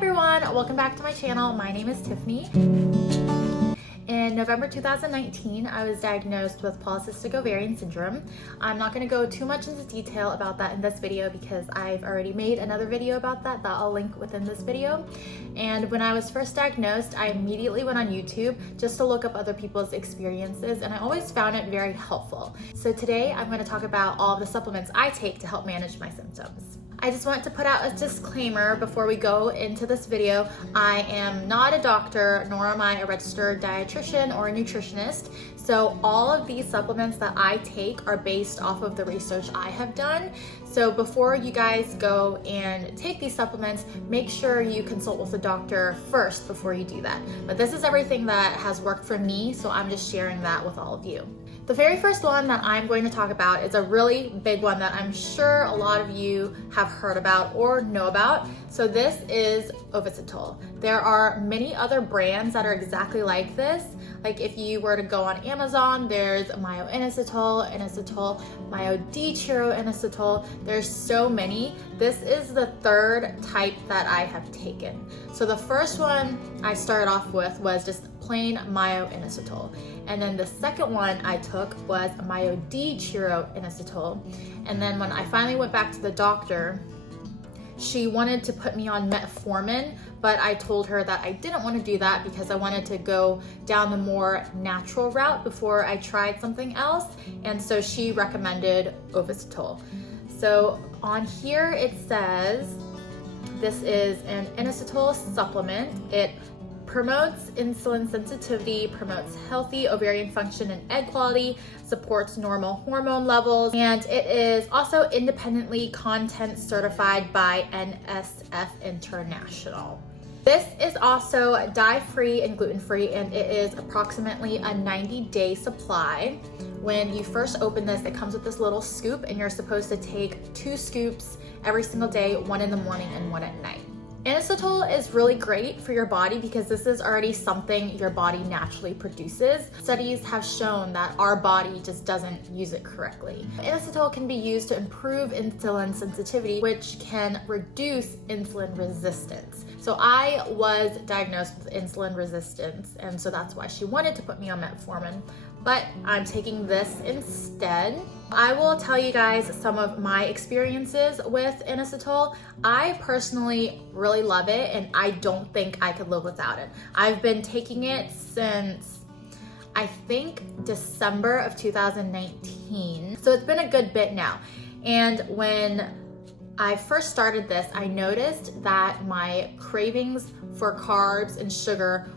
everyone, welcome back to my channel. My name is Tiffany. In November 2019, I was diagnosed with polycystic ovarian syndrome. I'm not going to go too much into detail about that in this video because I've already made another video about that I'll link within this video. And when I was first diagnosed, I immediately went on YouTube just to look up other people's experiences, and I always found it very helpful. So today I'm going to talk about all of the supplements I take to help manage my symptoms. I just want to put out a disclaimer before we go into this video. I am not a doctor, nor am I a registered dietitian or a nutritionist. So all of these supplements that I take are based off of the research I have done. So before you guys go and take these supplements, make sure you consult with a doctor first before you do that. But this is everything that has worked for me, so I'm just sharing that with all of you. The very first one that I'm going to talk about is a really big one that I'm sure a lot of you have heard about or know about. So this is Ovasitol. There are many other brands that are exactly like this. Like if you were to go on Amazon, there's Myo-inositol, inositol, Myo-D-chiro-inositol. There's so many. This is the third type that I have taken. So the first one I started off with was just plain Myo-inositol. And then the second one I took was Myo-D-chiro-inositol. And then when I finally went back to the doctor, she wanted to put me on metformin, but I told her that I didn't want to do that because I wanted to go down the more natural route before I tried something else. And so she recommended Ovasitol. So on here it says this is an inositol supplement. It promotes insulin sensitivity, promotes healthy ovarian function and egg quality, supports normal hormone levels, and it is also independently content certified by NSF International. This is also dye-free and gluten-free, and it is approximately a 90-day supply. When you first open this, it comes with this little scoop, and you're supposed to take 2 scoops every single day, 1 in the morning and 1 at night. Inositol is really great for your body because this is already something your body naturally produces. Studies have shown that our body just doesn't use it correctly. Inositol can be used to improve insulin sensitivity, which can reduce insulin resistance. So I was diagnosed with insulin resistance, and so that's why she wanted to put me on metformin, but I'm taking this instead. I will tell you guys some of my experiences with inositol. I personally really love it, and I don't think I could live without it. I've been taking it since I think December of 2019. So it's been a good bit now. And when I first started this, I noticed that my cravings for carbs and sugar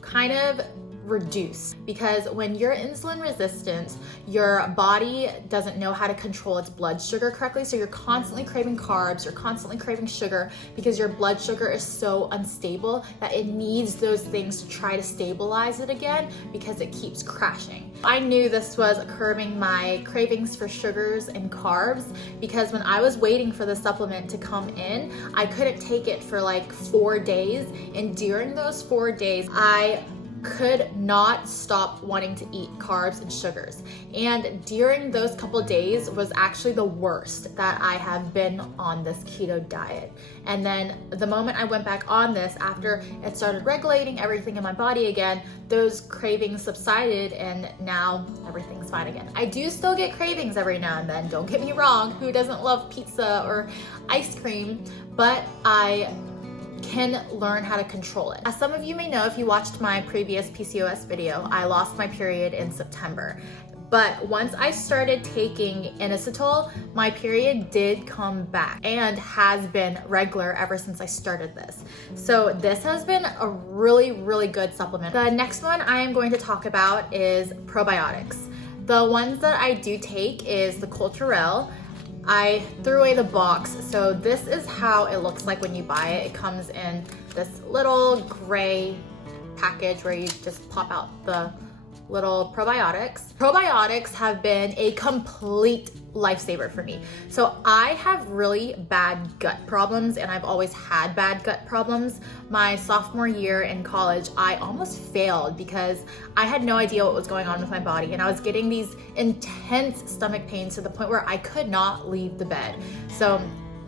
kind of reduce, because when you're insulin resistant, your body doesn't know how to control its blood sugar correctly. So you're constantly craving carbs, you're constantly craving sugar because your blood sugar is so unstable that it needs those things to try to stabilize it again because it keeps crashing. I knew this was curbing my cravings for sugars and carbs because when I was waiting for the supplement to come in, I couldn't take it for like 4 days. And during those 4 days, I could not stop wanting to eat carbs and sugars. And during those couple days was actually the worst that I have been on this keto diet. And then the moment I went back on this, after it started regulating everything in my body again, those cravings subsided, and now everything's fine again. I do still get cravings every now and then, don't get me wrong, who doesn't love pizza or ice cream, but I can learn how to control it. As some of you may know, if you watched my previous PCOS video, I lost my period in September. But once I started taking inositol, my period did come back and has been regular ever since I started this. So this has been a really, really good supplement. The next one I am going to talk about is probiotics. The ones that I do take is the Culturelle. I threw away the box, so this is how it looks like when you buy it. It comes in this little gray package where you just pop out the little probiotics. Probiotics have been a complete lifesaver for me. So I have really bad gut problems, and I've always had bad gut problems. My sophomore year in college, I almost failed because I had no idea what was going on with my body, and I was getting these intense stomach pains to the point where I could not leave the bed. So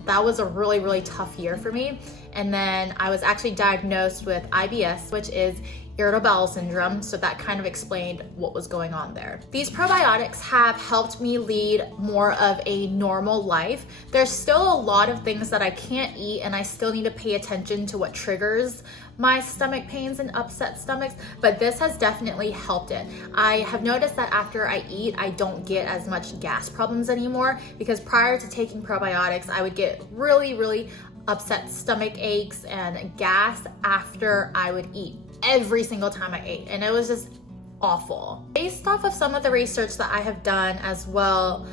that was a really, really tough year for me. And then I was actually diagnosed with IBS, which is irritable bowel syndrome, so that kind of explained what was going on there. These probiotics have helped me lead more of a normal life. There's still a lot of things that I can't eat, and I still need to pay attention to what triggers my stomach pains and upset stomachs, but this has definitely helped it. I have noticed that after I eat, I don't get as much gas problems anymore, because prior to taking probiotics, I would get really, really upset stomach aches and gas after I would eat every single time I ate, and it was just awful. Based off of some of the research that I have done as well,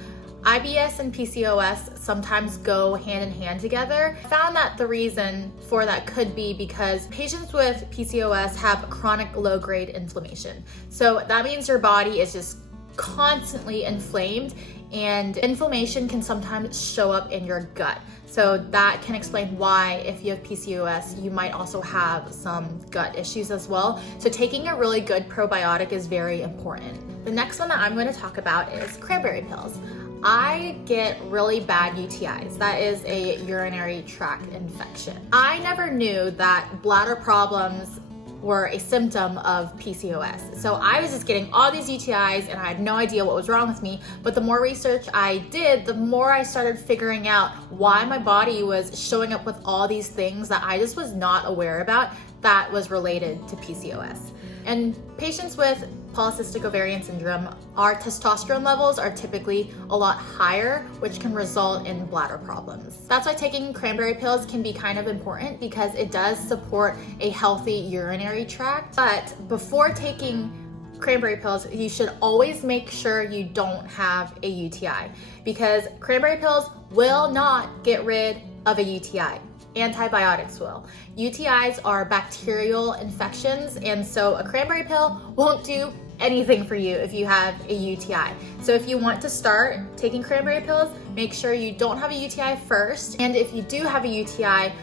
IBS and PCOS sometimes go hand in hand together. I found that the reason for that could be because patients with PCOS have chronic low-grade inflammation. So that means your body is just constantly inflamed, and inflammation can sometimes show up in your gut. So that can explain why, if you have PCOS, you might also have some gut issues as well. So taking a really good probiotic is very important. The next one that I'm going to talk about is cranberry pills. I get really bad UTIs. That is a urinary tract infection. I never knew that bladder problems were a symptom of PCOS. So I was just getting all these UTIs and I had no idea what was wrong with me. But the more research I did, the more I started figuring out why my body was showing up with all these things that I just was not aware about that was related to PCOS. And patients with polycystic ovarian syndrome, our testosterone levels are typically a lot higher, which can result in bladder problems. That's why taking cranberry pills can be kind of important, because it does support a healthy urinary tract. But before taking cranberry pills, you should always make sure you don't have a UTI, because cranberry pills will not get rid of a UTI. Antibiotics will. UTIs are bacterial infections, and so a cranberry pill won't do anything for you if you have a UTI. So if you want to start taking cranberry pills, make sure you don't have a UTI first. And if you do have a UTI,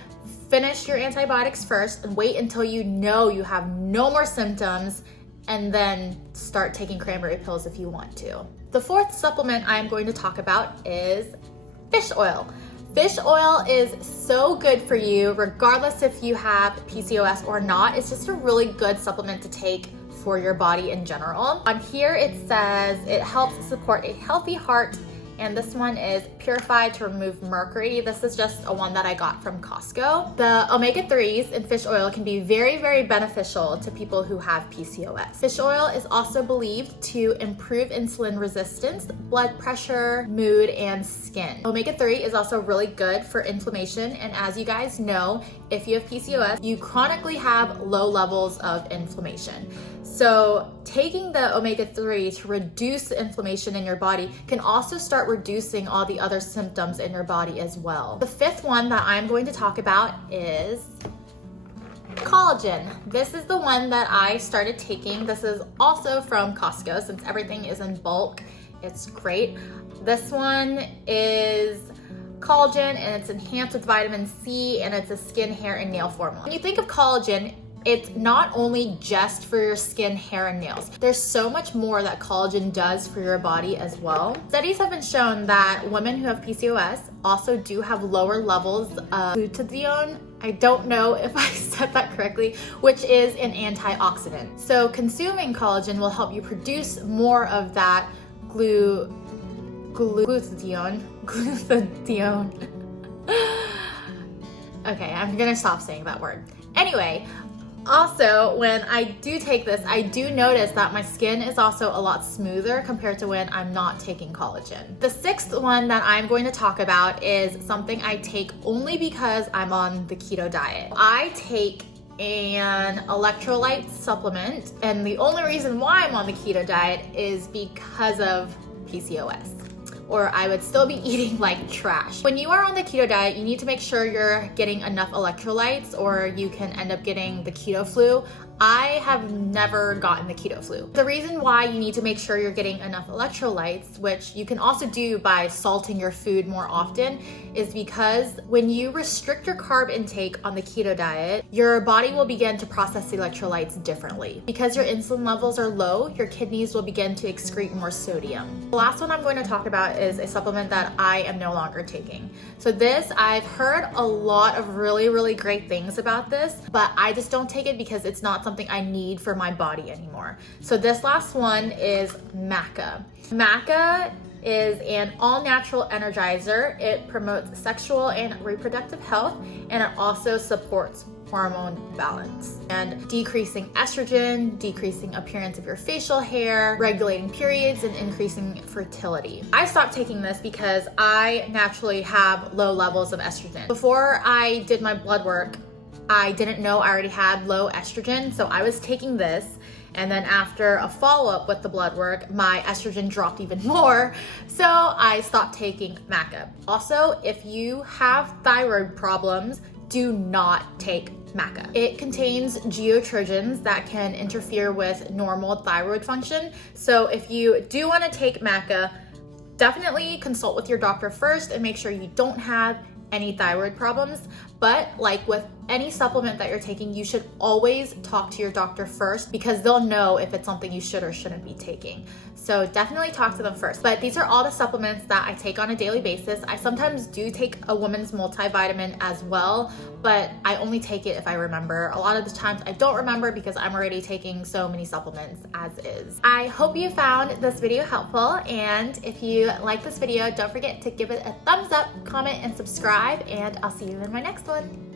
finish your antibiotics first and wait until you know you have no more symptoms, and then start taking cranberry pills if you want to. The fourth supplement I'm going to talk about is fish oil. Fish oil is so good for you regardless if you have PCOS or not. It's just a really good supplement to take for your body in general. On here it says it helps support a healthy heart, and this one is purified to remove mercury. This is just a one that I got from Costco. The omega-3s in fish oil can be very, very beneficial to people who have PCOS. Fish oil is also believed to improve insulin resistance, blood pressure, mood, and skin. Omega-3 is also really good for inflammation, and as you guys know, if you have PCOS, you chronically have low levels of inflammation. So taking the omega-3 to reduce the inflammation in your body can also start reducing all the other symptoms in your body as well. The fifth one that I'm going to talk about is collagen. This is the one that I started taking. This is also from Costco, since everything is in bulk. It's great. This one is collagen, and it's enhanced with vitamin C, and it's a skin, hair, and nail formula. When you think of collagen, it's not only just for your skin, hair, and nails. There's so much more that collagen does for your body as well. Studies have been shown that women who have PCOS also do have lower levels of glutathione. I don't know if I said that correctly, which is an antioxidant. So consuming collagen will help you produce more of that glutathione. Okay, I'm gonna stop saying that word. Anyway, also, when I do take this, I do notice that my skin is also a lot smoother compared to when I'm not taking collagen. The sixth one that I'm going to talk about is something I take only because I'm on the keto diet. I take an electrolyte supplement, and the only reason why I'm on the keto diet is because of PCOS. Or I would still be eating like trash. When you are on the keto diet, you need to make sure you're getting enough electrolytes, or you can end up getting the keto flu. I have never gotten the keto flu. The reason why you need to make sure you're getting enough electrolytes, which you can also do by salting your food more often, is because when you restrict your carb intake on the keto diet, your body will begin to process the electrolytes differently. Because your insulin levels are low, your kidneys will begin to excrete more sodium. The last one I'm going to talk about is a supplement that I am no longer taking. So this, I've heard a lot of really, really great things about this, but I just don't take it because it's not something I need for my body anymore. So this last one is Maca. Maca is an all-natural energizer. It promotes sexual and reproductive health, and it also supports hormone balance and decreasing estrogen, decreasing appearance of your facial hair, regulating periods, and increasing fertility. I stopped taking this because I naturally have low levels of estrogen. Before I did my blood work, I didn't know I already had low estrogen, so I was taking this. And then after a follow-up with the blood work, my estrogen dropped even more. So I stopped taking Maca. Also, if you have thyroid problems, do not take Maca. It contains geotrogens that can interfere with normal thyroid function. So if you do want to take Maca, definitely consult with your doctor first and make sure you don't have any thyroid problems. But like with any supplement that you're taking, you should always talk to your doctor first because they'll know if it's something you should or shouldn't be taking. So definitely talk to them first. But these are all the supplements that I take on a daily basis. I sometimes do take a woman's multivitamin as well, but I only take it if I remember. A lot of the times I don't remember because I'm already taking so many supplements as is. I hope you found this video helpful, and if you like this video, don't forget to give it a thumbs up, comment, and subscribe, and I'll see you in my next one.